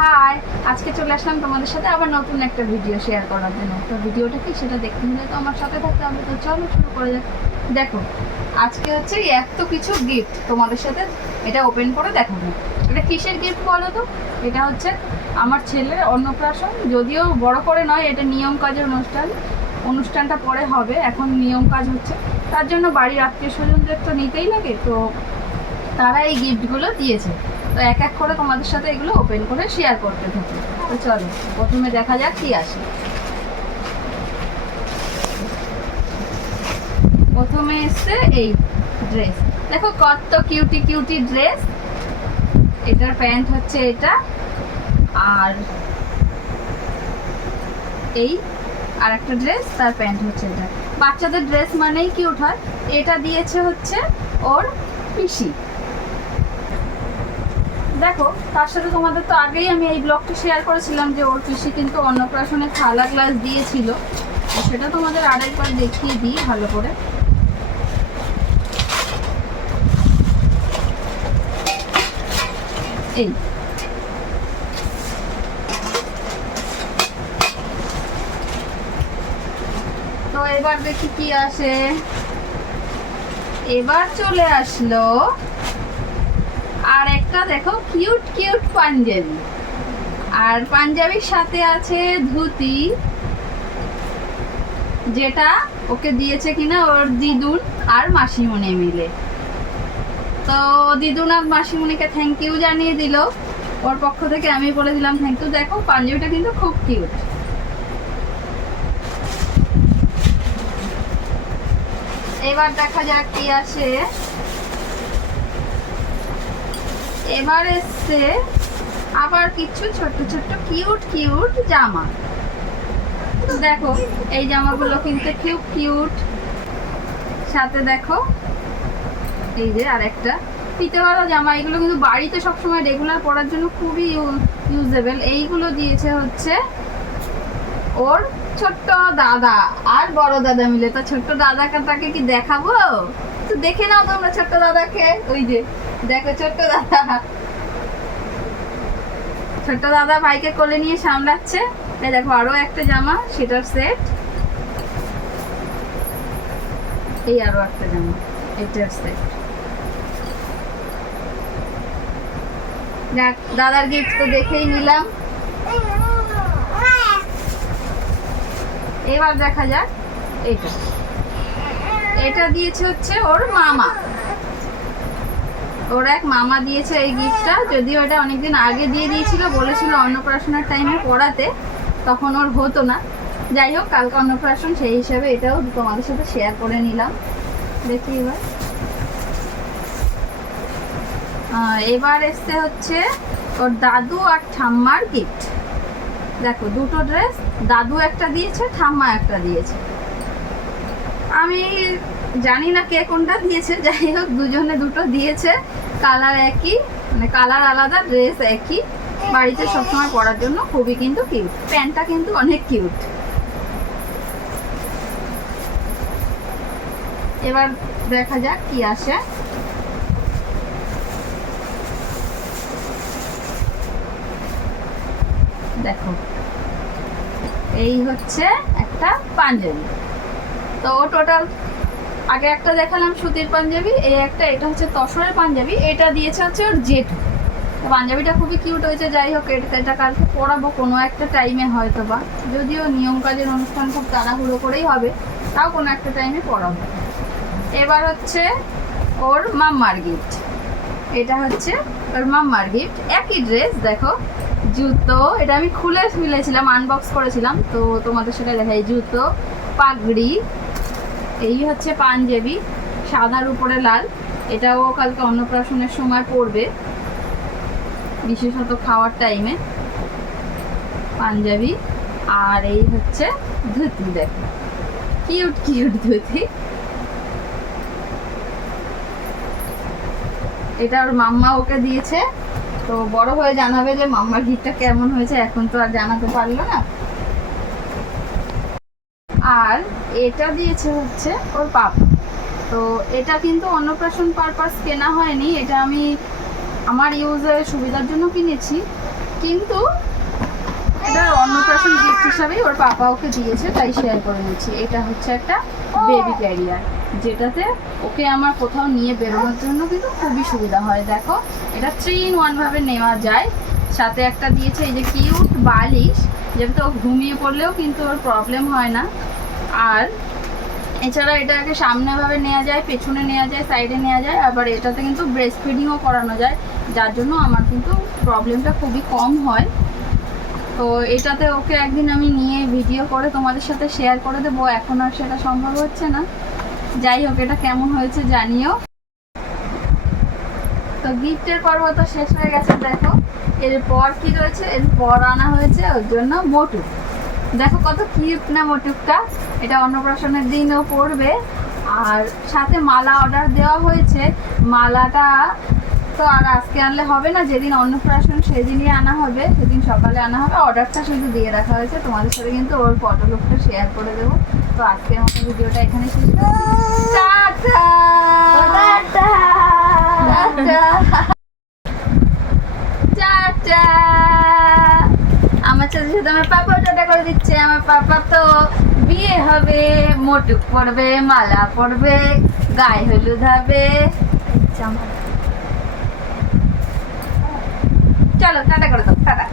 High, আজকে চলে আসলাম তোমাদের সাথে আবার নতুন একটা ভিডিও শেয়ার করার জন্য। তো ভিডিওটা কি সেটা দেখতে হলে তো আমার সাথে থাকতে হবে। তো চলো শুরু করে যাক। দেখো, আজকে হচ্ছে এত কিছু গিফট তোমাদের সাথে এটা ওপেন করে দেখাবো। এটা কিসের গিফট বলো তো? এটা হচ্ছে আমার ছেলের অন্নপ্রাশন, যদিও বড় করে নয়, এটা নিয়ম কাজের অনুষ্ঠানটা পরে হবে, এখন নিয়ম কাজ হচ্ছে। তার জন্য বাড়ির আত্মীয় স্বজনদের তো নিতেই লাগে, তো তারা এই গিফটগুলো দিয়েছে। তো এক এক করে তোমাদের সাথে এগুলো ওপেন করে শেয়ার করতে থাকি। তো চলো প্রথমে দেখা যাক কি আসে। প্রথমে এসছে এই ড্রেস। দেখো কত কিউটি কিউটি ড্রেস। এটার প্যান্ট হচ্ছে এটা, আর এই আর একটা ড্রেস, তার প্যান্ট হচ্ছে এটা। বাচ্চাদের ড্রেস মানেই কিউট হয়। এটা দিয়েছে হচ্ছে ওর পিসি। দেখো, তার সাথে তোমাদের তো আগেই আমি এই ব্লগটা শেয়ার করেছিলাম যে ওর পিসি কিন্তু অন্নপ্রাশনে থালা গ্লাস দিয়েছিল। তো সেটা তোমাদের আরেকবার দেখিয়ে দিই ভালো করে। এই তো এবার দেখি কি আসে। এবার চলে আসলো আর একটা, দেখো কিউট কিউট পাঞ্জাবি, আর পাঞ্জাবির সাথে আছে ধুতি, যেটা ওকে দিয়েছে কিনা ওর দিদুন আর মাসিমণি মিলে। তো দিদুন আর মাসিমণিকে থ্যাংক ইউ জানিয়ে দিল ওর পক্ষ থেকে, আমি বলে দিলাম থ্যাংক ইউ। দেখো পাঞ্জাবিটা কিন্তু খুব কিউট। এবার দেখা যাক কি আসে। এবার এসছে আবার কিছু ছোট্ট ছোট্ট কিউট কিউট জামা। দেখো এই জামাগুলো কিন্তু কিউট কিউট। সাথে দেখো এই যে আরেকটা ফিতেওয়ালা জামা। এগুলো কিন্তু বাড়িতে সবসময় রেগুলার পরার জন্য খুবই ইউজেবল। এইগুলো দিয়েছে হচ্ছে ওর ছোট্ট দাদা আর বড় দাদা মিলে। তো ছোট্ট দাদাটাকে কি দেখাবো? তো দেখে নাও তোমরা ছোট্ট দাদাকে। ওই যে দেখো ছোট্ট দাদা, ছোট্ট দাদা ভাইকে কোলে নিয়ে সামলাচ্ছে। এই দেখো আরো একটা জামা, সেটার সেট। এই আরো একটা জামা, এটার সেট। যাক, দাদার গিফট তো দেখেই নিলাম। এবার দেখা যাক এটা। এটা দিয়েছে হচ্ছে ওর মামা। ওর এক মামা দিয়েছে এই গিফটটা, যদিও এটা অনেকদিন আগে দিয়ে দিয়েছিল, বলেছিল অন্নপ্রাশনের টাইমে পড়াতে, তখন ওর হতো না। যাই হোক, কালকে অন্নপ্রাশন, সেই হিসাবে এটাও তোমাদের সাথে শেয়ার করে নিলাম। দেখি এবার এসছে হচ্ছে ওর দাদু আর ঠাম্মার গিফট। দেখো দুটো ড্রেস, দাদু একটা দিয়েছে, ঠাম্মা একটা দিয়েছে। আমি জানি না কে কোনটা দিয়েছে, যাই হোক দুজনে দুটো দিয়েছে। কালার একই, মানে কালার আলাদা, ড্রেস একই। বাড়িতে সবসময় পরার জন্য খুবই কিন্তু কিউট। প্যান্টটা কিন্তু অনেক কিউট। এবার দেখা যাক কি আসে। দেখো এই হচ্ছে একটা পাঞ্জাবি। তো টোটাল আগে একটা দেখালাম সুতির পাঞ্জাবি, এই একটা, এটা হচ্ছে তসরের পাঞ্জাবি। এটা দিয়েছে হচ্ছে ওর জেঠু। পাঞ্জাবিটা খুবই কিউট হয়েছে। যাই হোক, এটা কালকে পরাবো কোনো একটা টাইমে হয়তো বা, যদিও নিয়ম কাজের অনুষ্ঠান খুব তাড়াহুড়ো করেই হবে, তাও কোনো একটা টাইমে পরাবো। এবার হচ্ছে ওর মাম্মার গিফট। এটা হচ্ছে ওর মাম্মার গিফট। একই ড্রেস, দেখো জুতো, এটা আমি খুলে ফেলেছিলাম, আনবক্স করেছিলাম, তো তোমাদের সাথে দেখাই। জুতো, পাগড়ি, এই হচ্ছে পাঞ্জাবি, সাদার উপরে লাল। এটাও কালকে অন্নপ্রাশনের সময় পরবে, বিশেষত খাওয়ার টাইমে। পাঞ্জাবি, আর এই হচ্ছে ধুতি। দেখো কিউট কিউট ধুতি। এটা ওর মাম্মা ওকে দিয়েছে। তো বড় হয়ে জানাবে যে মাম্মার গিফটটা কেমন হয়েছে, এখন তো আর জানাতে পারলো না। আর এটা দিয়েছে হচ্ছে ওর পাপা। তো এটা কিন্তু অন্নপ্রাশন পারপাস কেনা হয়নি, এটা আমি আমার ইউজের সুবিধার জন্য কিনেছি। কিন্তু এটা অন্নপ্রাশন গিফট হিসাবেই ওর পাপা ওকে দিয়েছে, তাই শেয়ার করে নিচ্ছি। এটা হচ্ছে একটা বেবি ক্যারিয়ার, যেটাতে ওকে আমার কোথাও নিয়ে বেরোনোর জন্য কিন্তু খুবই সুবিধা হয়। দেখো, এটা 3 in 1 ভাবে নেওয়া যায়। সাথে একটা দিয়েছে এই যে কিউট বালিশ, যেটাতে ও ঘুমিয়ে পড়লেও কিন্তু ওর প্রবলেম হয় না। আর এছাড়া এটাকে সামনেভাবে নেওয়া যায়, পেছনে নেওয়া যায়, সাইডে নেওয়া যায়, আবার এটাতে কিন্তু ব্রেস্ট ফিডিংও করানো যায়, যার জন্য আমার কিন্তু প্রবলেমটা খুবই কম হয়। তো এটাতে ওকে একদিন আমি নিয়ে ভিডিও করে তোমাদের সাথে শেয়ার করে দেবো, এখন আর সেটা সম্ভব হচ্ছে না। যাই হোক, এটা কেমন হয়েছে জানিও। তো গিফটের পর্ব তো শেষ হয়ে গেছে। দেখো এরপর কি রয়েছে, এরপর আনা হয়েছে ওর জন্য মোটু। দেখো কত কিউট না মোটুকটা, এটা অন্নপ্রাশনের দিনও পরবে। আর সাথে মালা অর্ডার দেওয়া হয়েছে, মালাটা তো আর আজকে আনলে হবে না, যেদিন অন্নপ্রাশন সেদিনই আনা হবে, সেদিন সকালে আনা হবে। অর্ডারটা শুধু দিয়ে রাখা হয়েছে, তোমাদের সাথে কিন্তু ওর ফটো লুকটা শেয়ার করে দেবো। তো আজকের মতো ভিডিওটা এখানে শেষ করছি। Tata tata. আমার সাথে সাথে আমার পাপাও টাটা করে দিচ্ছে। আমার পাপা তো বিয়ে হবে, মোটুক পড়বে, মালা পড়বে, গায়ে হলুদ হবে। চলো টাটা করে দাও, টাটা।